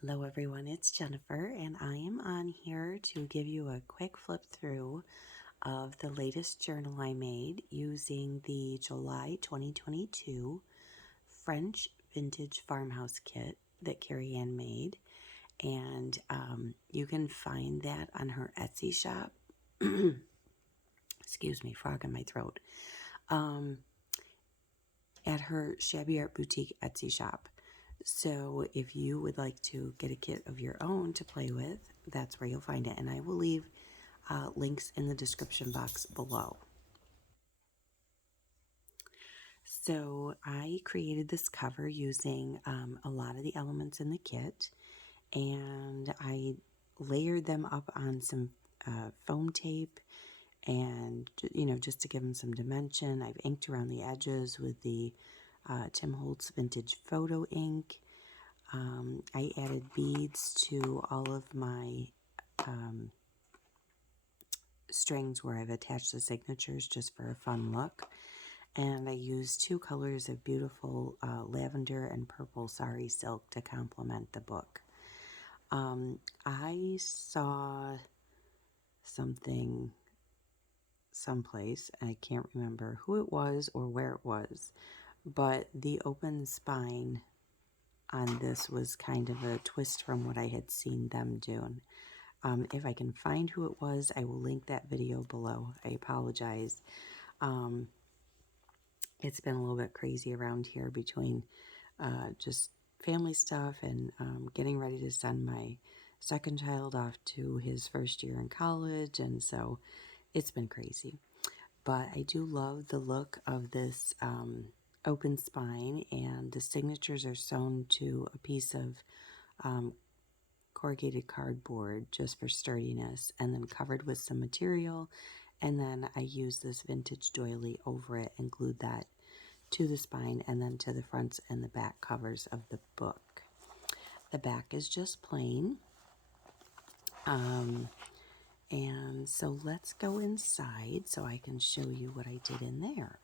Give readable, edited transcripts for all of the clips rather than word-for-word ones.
Hello everyone, it's Jennifer and I am on here to give you a quick flip through of the latest journal I made using the July 2022 French Vintage Farmhouse kit that Carrie Ann made, and you can find that on her Etsy shop. Excuse me, frog in my throat. At her Shabby Art Boutique Etsy shop. So if you would like to get a kit of your own to play with, that's where you'll find it. And I will leave links in the description box below. So I created this cover using a lot of the elements in the kit, and I layered them up on some foam tape, and just to give them some dimension. I've inked around the edges with the Tim Holtz Vintage Photo ink. I added beads to all of my strings where I've attached the signatures just for a fun look. And I used two colors of beautiful lavender and purple sari silk to complement the book. I saw something someplace, I can't remember who it was or where it was, but the open spine on this was kind of a twist from what I had seen them do. If I can find who it was, I will link that video below. I apologize. It's been a little bit crazy around here between just family stuff and getting ready to send my second child off to his first year in college, and so it's been crazy. But I do love the look of this open spine, and the signatures are sewn to a piece of corrugated cardboard just for sturdiness, and then covered with some material, and then I used this vintage doily over it and glued that to the spine and then to the fronts and the back covers of the book. The back is just plain. And so let's go inside so I can show you what I did in there.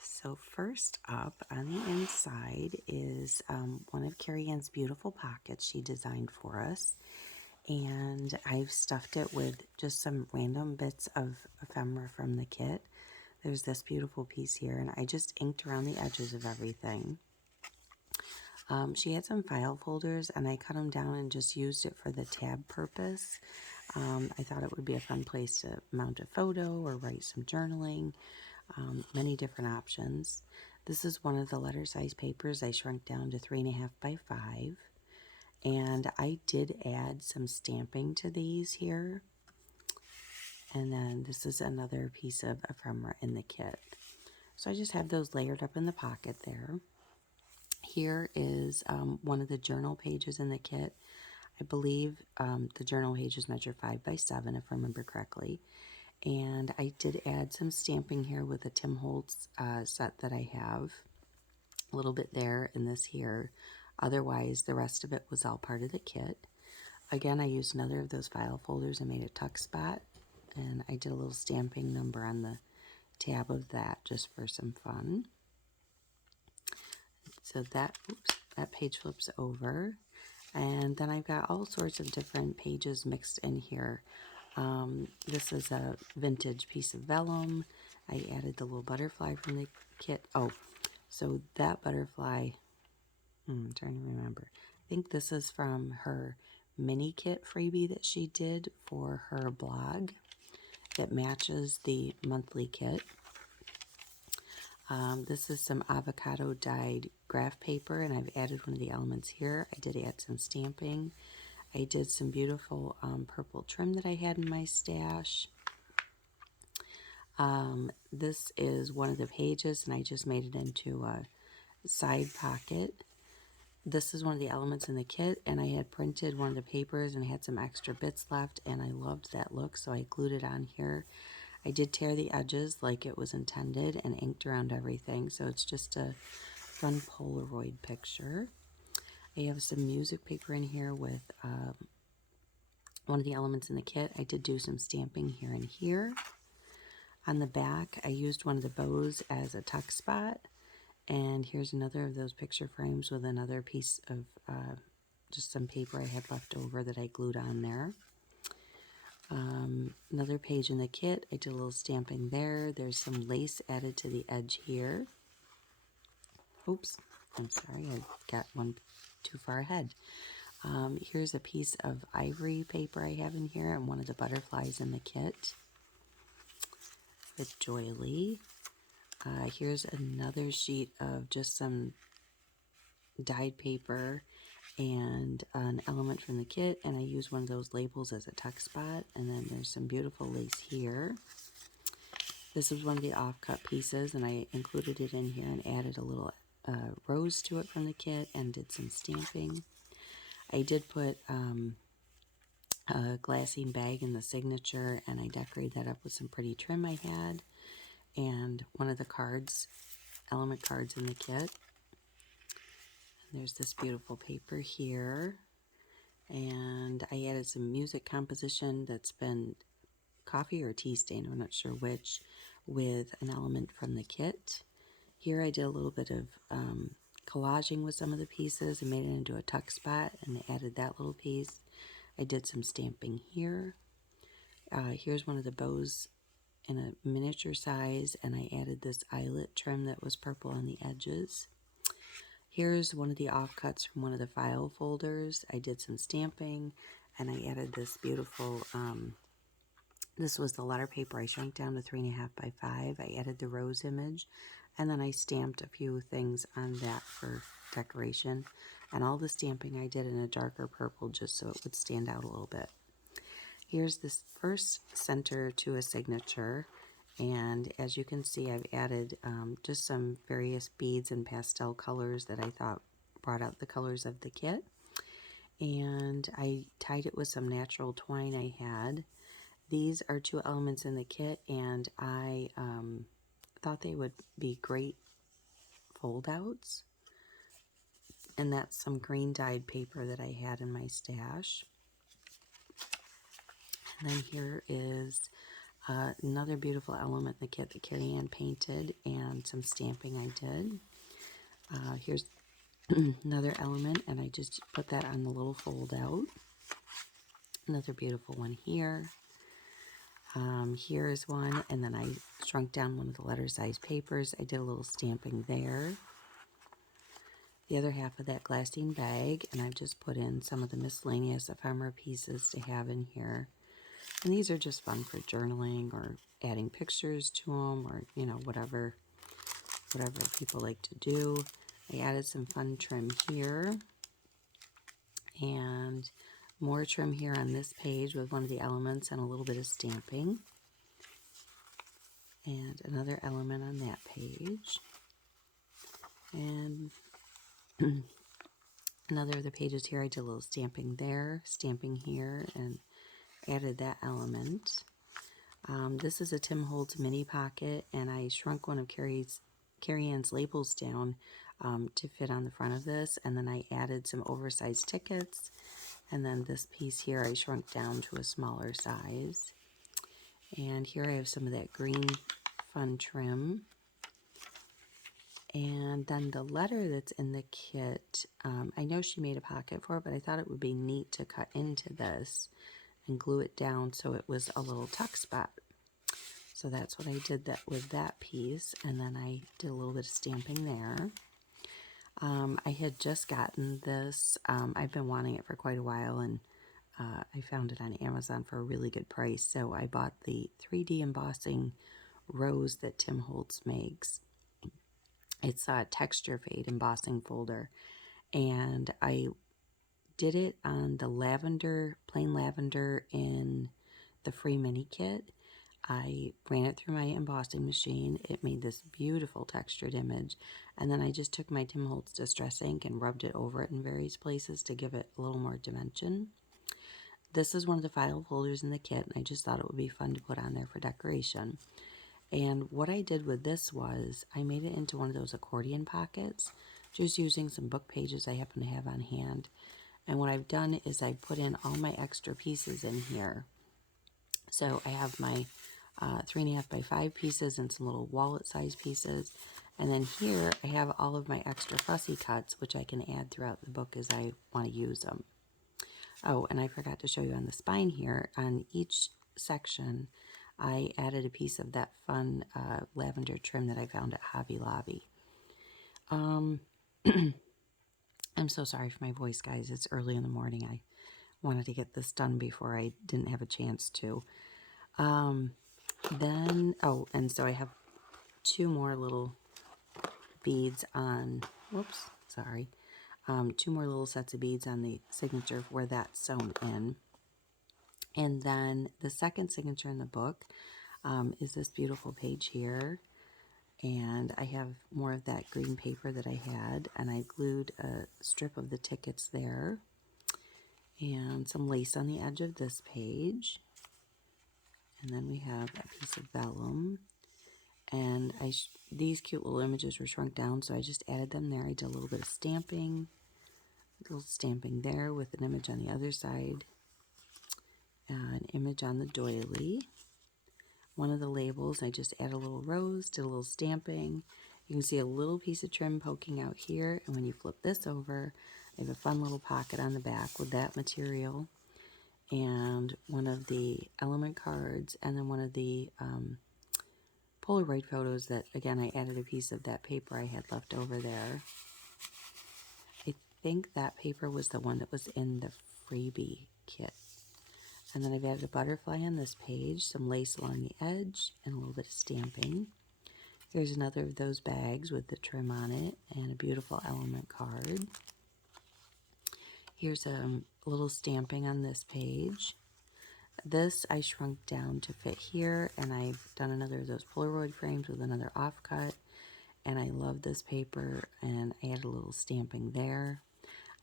So first up on the inside is one of Carrie Ann's beautiful pockets she designed for us. And I've stuffed it with just some random bits of ephemera from the kit. There's this beautiful piece here, and I just inked around the edges of everything. She had some file folders, and I cut them down and just used it for the tab purpose. I thought it would be a fun place to mount a photo or write some journaling. Many different options. This is one of the letter size papers I shrunk down to 3.5 by 5. And I did add some stamping to these here. And then this is another piece of ephemera in the kit. So I just have those layered up in the pocket there. Here is one of the journal pages in the kit. I believe the journal pages measure 5 by 7 if I remember correctly. And I did add some stamping here with a Tim Holtz set that I have. A little bit there and this here. Otherwise, the rest of it was all part of the kit. Again, I used another of those file folders and made a tuck spot. And I did a little stamping number on the tab of that just for some fun. So that page flips over. And then I've got all sorts of different pages mixed in here. This is a vintage piece of vellum. I added the little butterfly from the kit. Oh, so that butterfly, I'm trying to remember. I think this is from her mini kit freebie that she did for her blog that matches the monthly kit. This is some avocado dyed graph paper, and I've added one of the elements here. I did add some stamping. I did some beautiful purple trim that I had in my stash. This is one of the pages, and I just made it into a side pocket. This is one of the elements in the kit, and I had printed one of the papers and had some extra bits left, and I loved that look, so I glued it on here. I did tear the edges like it was intended and inked around everything, so it's just a fun Polaroid picture. I have some music paper in here with one of the elements in the kit. I did do some stamping here and here. On the back, I used one of the bows as a tuck spot. And here's another of those picture frames with another piece of just some paper I had left over that I glued on there. Another page in the kit, I did a little stamping there. There's some lace added to the edge here. Oops, I'm sorry, I got one too far ahead. Here's a piece of ivory paper I have in here and one of the butterflies in the kit with doily. Here's another sheet of just some dyed paper and an element from the kit, and I use one of those labels as a tuck spot. And then there's some beautiful lace here. This is one of the offcut pieces, and I included it in here and added a little rose to it from the kit and did some stamping. I did put a glassine bag in the signature, and I decorated that up with some pretty trim I had and one of the cards, element cards in the kit. And there's this beautiful paper here, and I added some music composition that's been coffee or tea stain, I'm not sure which, with an element from the kit. Here I did a little bit of collaging with some of the pieces and made it into a tuck spot and added that little piece. I did some stamping here. Here's one of the bows in a miniature size, and I added this eyelet trim that was purple on the edges. Here's one of the offcuts from one of the file folders. I did some stamping, and I added this beautiful, this was the letter paper I shrunk down to 3.5 by 5. I added the rose image, and then I stamped a few things on that for decoration. And all the stamping I did in a darker purple just so it would stand out a little bit. Here's this first center to a signature, and as you can see, I've added just some various beads and pastel colors that I thought brought out the colors of the kit. And I tied it with some natural twine I had. These are 2 elements in the kit, and I thought they would be great fold outs. And that's some green dyed paper that I had in my stash. And then here is another beautiful element in the kit that Carrie Ann painted and some stamping I did. Here's another element, and I just put that on the little fold out. Another beautiful one here. Here's one, and then I shrunk down one of the letter size papers. I did a little stamping there. The other half of that glassine bag, and I've just put in some of the miscellaneous ephemera pieces to have in here. And these are just fun for journaling or adding pictures to them, or, you know, whatever people like to do. I added some fun trim here and more trim here on this page with one of the elements and a little bit of stamping. And another element on that page. And another of the pages here, I did a little stamping there, stamping here, and added that element. This is a Tim Holtz mini pocket, and I shrunk one of Carrie Ann's labels down to fit on the front of this, and then I added some oversized tickets, and then this piece here I shrunk down to a smaller size. And here I have some of that green fun trim. And then the letter that's in the kit, I know she made a pocket for it, but I thought it would be neat to cut into this and glue it down so it was a little tuck spot. So that's what I did with that piece, and then I did a little bit of stamping there. I had just gotten this. I've been wanting it for quite a while, and I found it on Amazon for a really good price. So I bought the 3D embossing rose that Tim Holtz makes. It's a texture fade embossing folder, and I did it on the lavender, plain lavender in the free mini kit. I ran it through my embossing machine. It made this beautiful textured image, and then I just took my Tim Holtz Distress ink and rubbed it over it in various places to give it a little more dimension. This is one of the file folders in the kit, and I just thought it would be fun to put on there for decoration. And what I did with this was I made it into one of those accordion pockets, just using some book pages I happen to have on hand. And what I've done is I put in all my extra pieces in here. So I have my 3.5 by 5 pieces and some little wallet size pieces. And then here I have all of my extra fussy cuts, which I can add throughout the book as I want to use them. Oh, and I forgot to show you on the spine here, on each section, I added a piece of that fun lavender trim that I found at Hobby Lobby. I'm so sorry for my voice, guys. It's early in the morning. I wanted to get this done before I didn't have a chance to. Oh, and so I have 2 more little beads on, whoops, sorry. 2 more little sets of beads on the signature where that's sewn in. And then the second signature in the book is this beautiful page here. And I have more of that green paper that I had, and I glued a strip of the tickets there and some lace on the edge of this page. And then we have a piece of vellum, and these cute little images were shrunk down, so I just added them there. I did a little bit of stamping, a little stamping there with an image on the other side, an image on the doily. One of the labels, I just added a little rose, did a little stamping. You can see a little piece of trim poking out here, and when you flip this over, I have a fun little pocket on the back with that material, and one of the element cards, and then one of the Polaroid photos that, again, I added a piece of that paper I had left over there. I think that paper was the one that was in the freebie kit. And then I've added a butterfly on this page, some lace along the edge, and a little bit of stamping. Here's another of those bags with the trim on it, and a beautiful element card. Here's a little stamping on this page. This I shrunk down to fit here, and I've done another of those Polaroid frames with another offcut. And I love this paper, and I added a little stamping there.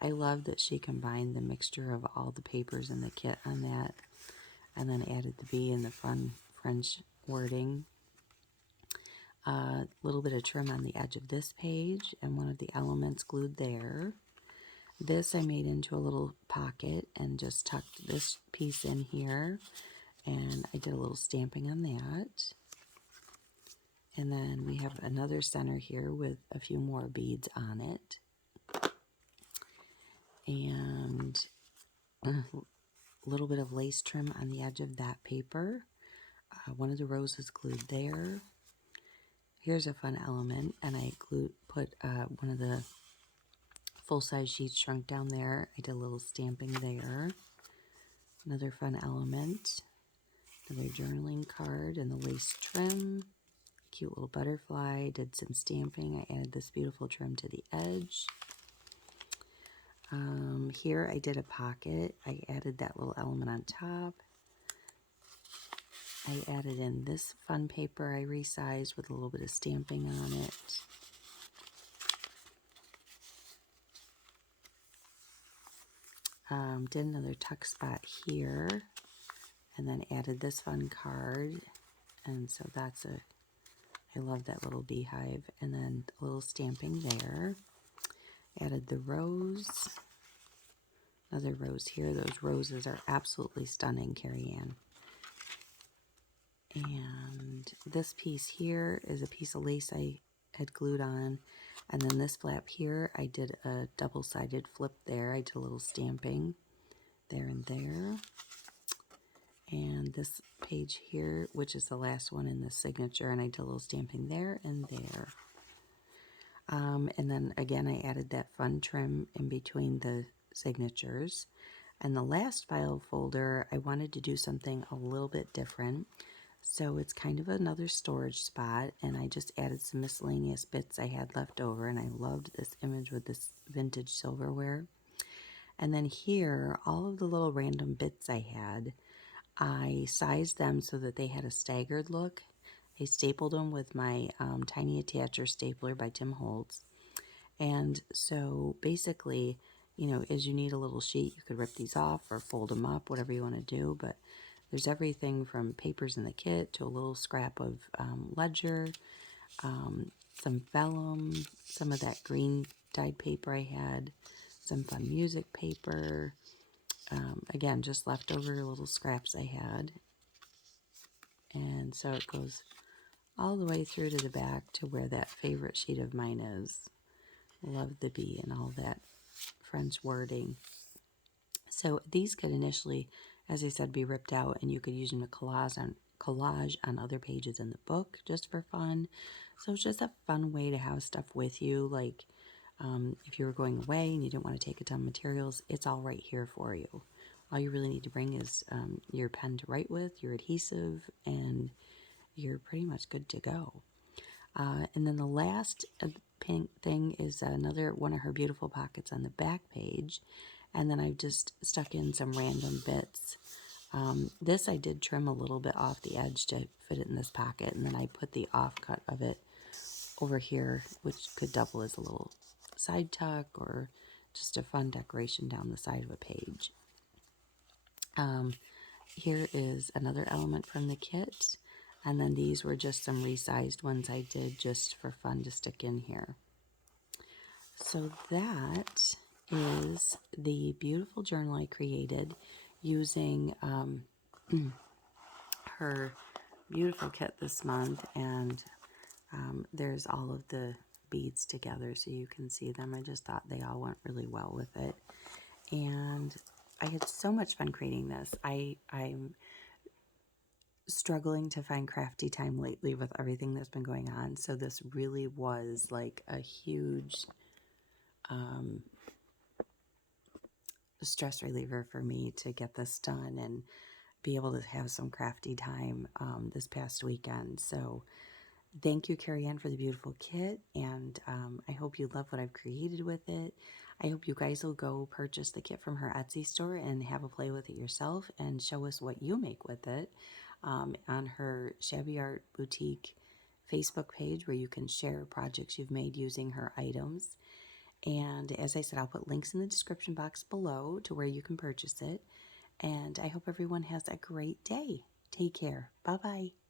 I love that she combined the mixture of all the papers in the kit on that, and then added the bee and the fun French wording. A little bit of trim on the edge of this page, and one of the elements glued there. This I made into a little pocket and just tucked this piece in here, and I did a little stamping on that. And then we have another center here with a few more beads on it. And a little bit of lace trim on the edge of that paper. One of the roses glued there. Here's a fun element, and I put one of the full-size sheets shrunk down there. I did a little stamping there. Another fun element. Another journaling card and the lace trim. Cute little butterfly. Did some stamping. I added this beautiful trim to the edge. Here I did a pocket. I added that little element on top. I added in this fun paper I resized with a little bit of stamping on it. Did another tuck spot here, and then added this fun card. And so I love that little beehive. And then a little stamping there. Added the rose. Another rose here. Those roses are absolutely stunning, Carrie Ann. And this piece here is a piece of lace I had glued on. And then this flap here, I did a double-sided flip there. I did a little stamping there and there. And this page here, which is the last one in the signature, and I did a little stamping there and there. And then again, I added that fun trim in between the signatures. And the last file folder, I wanted to do something a little bit different. So it's kind of another storage spot, and I just added some miscellaneous bits I had left over, and I loved this image with this vintage silverware. And then here, all of the little random bits I had, I sized them so that they had a staggered look. I stapled them with my Tiny Attacher stapler by Tim Holtz. And so basically, you know, as you need a little sheet, you could rip these off or fold them up, whatever you want to do. But there's everything from papers in the kit to a little scrap of ledger, some vellum, some of that green dyed paper I had, some fun music paper. Again, just leftover little scraps I had. And so it goes all the way through to the back to where that favorite sheet of mine is. Love the bee and all that French wording. So these could initially, as I said, be ripped out, and you could use them to collage on other pages in the book just for fun. So it's just a fun way to have stuff with you. Like if you were going away and you didn't want to take a ton of materials, it's all right here for you. All you really need to bring is your pen to write with, your adhesive, and you're pretty much good to go. And then the last pink thing is another one of her beautiful pockets on the back page. And then I've just stuck in some random bits. This I did trim a little bit off the edge to fit it in this pocket. And then I put the offcut of it over here, which could double as a little side tuck or just a fun decoration down the side of a page. Here is another element from the kit. And then these were just some resized ones I did just for fun to stick in here. So that is the beautiful journal I created using her beautiful kit this month. And there's all of the beads together so you can see them. I just thought they all went really well with it. And I had so much fun creating this. I'm struggling to find crafty time lately with everything that's been going on. So this really was like a huge stress reliever for me to get this done and be able to have some crafty time this past weekend. So thank you, Carrie Ann, for the beautiful kit, and I hope you love what I've created with it. I hope you guys will go purchase the kit from her Etsy store and have a play with it yourself and show us what you make with it on her Shabby Art Boutique Facebook page, where you can share projects you've made using her items. And as I said, I'll put links in the description box below to where you can purchase it. And I hope everyone has a great day. Take care. Bye-bye.